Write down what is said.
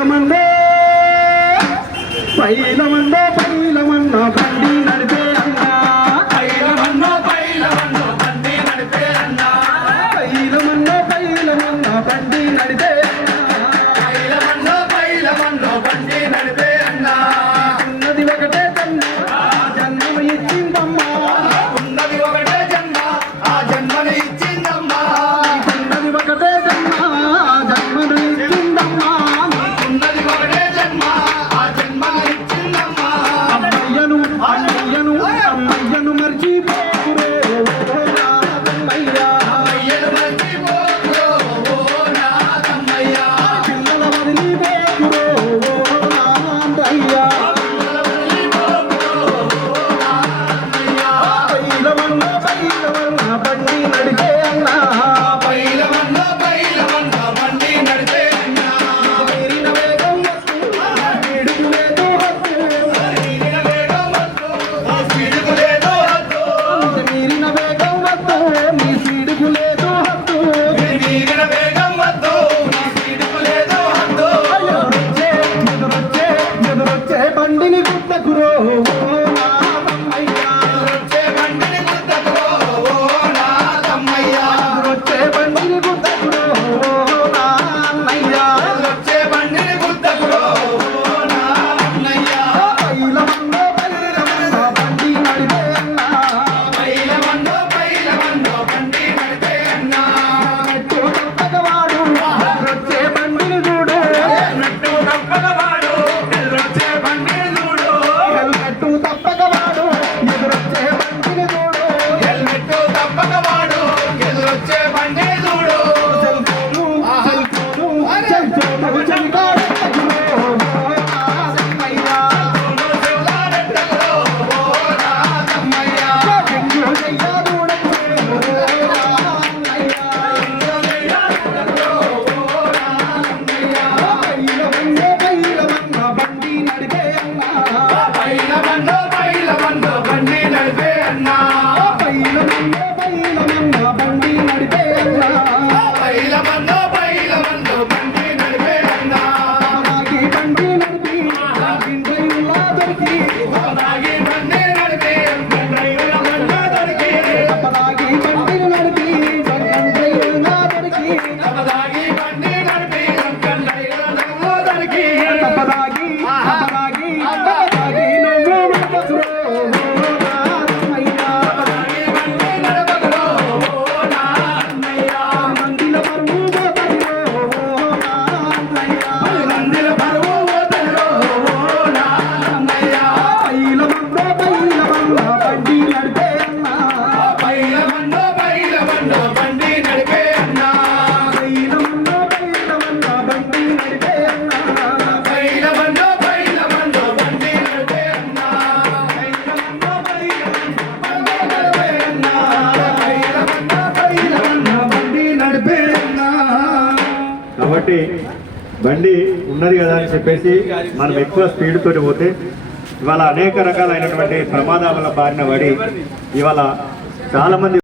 పైలమందో పైలమందో పైలమన్నో బండి నడిపే అన్నా పైలమన్నో పైలమన్నో బండి నడిపే అన్నా పైలమన్నో పైలమన్నో బండి నడిపే అన్నా పైలమన్నో పైలమన్నో బండి నడిపే అన్నా ఉన్నది ఒకటే జన్మ జన్మ ఇచ్చిందమ్మా ఉన్నది ఒకటే జన్మ ఆ జన్మని ఇచ్చిందమ్మా ఉన్నది ఒకటే జన్మ జన్మను ఇచ్చిందమ్మా ఉన్నది ఒకటే జన్మ ఆ జన్మని ఇచ్చిందమ్మా అమ్మయ్యను అమ్మయ్యను అమ్మయ్యను మర్చిపోకురే అయ్యను మర్చిపోకురో ఓ నా తమ్మయ్యా పిల్లల వదిలిపోకురో నాన్నయ్యా పైలమన్నో పైలమన్నో బండి నడిపే అన్నా పైలమన్నో పైలమన్నో బండి నడిపే అన్నా మీరిన వేగం పిడుగులేదో హద్దు మీరిన వేగం వద్దు ఆ పిడుగులేదో హద్దు మీరిన వేగం వద్దు మీ పిడుగులేదో హద్దు మీరిన వేగం వద్దు నీ పిడుగులేదో హద్దు ఎదురొచ్చే ఎదురొచ్చే ఎదురొచ్చే బండిని గుద్దకురో వచ్చే బండిని గుద్దకురో ఓ నా తమ్మయ్యా ఎదురొచ్చే బండిని గుద్దకురో నాన్నయ్యా వచ్చే బండిని గుద్దకురో ఓ నా అన్నయ్యా పైలమన్నో పైలమన్నో బండి నడిపే అన్నా పైలమన్నో పైలమన్నో బండి నడిపే అన్నా మెట్టు తప్పకవాడు ఎదురొచ్చే బండిని చూడు మెట్టు తప్పకవాడు ఎదురొచ్చే బండిని చూడు హెల్మెట్టు తప్పకవాడు ఎదురొచ్చే బండిని చూడు హెల్మెట్టు తప్పకవాడు ఎదురొచ్చే బండిని చూడు సెల్ఫోను చెలికాడెత్తకురో నాన్నయ్యా నువ్వు చెవులాడెట్టకురో ఓ నా తమ్మయ్యా ఎంగిలో చెయ్యాలూడకురో నాన్నయ్యా పైలమన్నో పైలమన్నో బండి నడిపే అన్నా పైలమన్నో పైలమన్నో బండి నడిపే అన్నా పైలమన్నో పైలమన్నో బండి నడిపే అన్నా పైలమన్నో పైలమన్నో బండి నడిపే అన్నా నాకి బండి నడిపి డ్రైవర్లా దొరికి నాగి బండి నడిపే డ్రైవర్ మన్నా దొరికి నాకి బండి నడిపి డ్రైవర్లా దొరికి తపదాగి బండి నడిపి డ్రైవర్ నన్ను దొరికి తప్పదాగి నువ్వు నడపకురో నాన్నయ్యా తపదాగి బండి నడపకురో ఓ నా అన్నయ్యా మందిల పరువు పోతదిరో నాన్నయ్యా మందిర పరువు పోతదిరో ఓ నా అన్నయ్యా పైలమన్నో పైలమన్నో బండి నడిపే అన్నా పైలమన్నో పైలమన్నో బండి నడిపే అన్నా పైలమన్నో పైలమన్నో బండి నడిపే అన్నా పైలమన్నో పైలమన్నో బండి నడిపే అన్నా కాబట్టి బండి ఉన్నది కదా అని చెప్పేసి మనం ఎక్కువ స్పీడ్ తోటి పోతే ఇవాళ అనేక రకాలైనటువంటి ప్రమాదాల బారిన పడి ఇవాళ చాలా మంది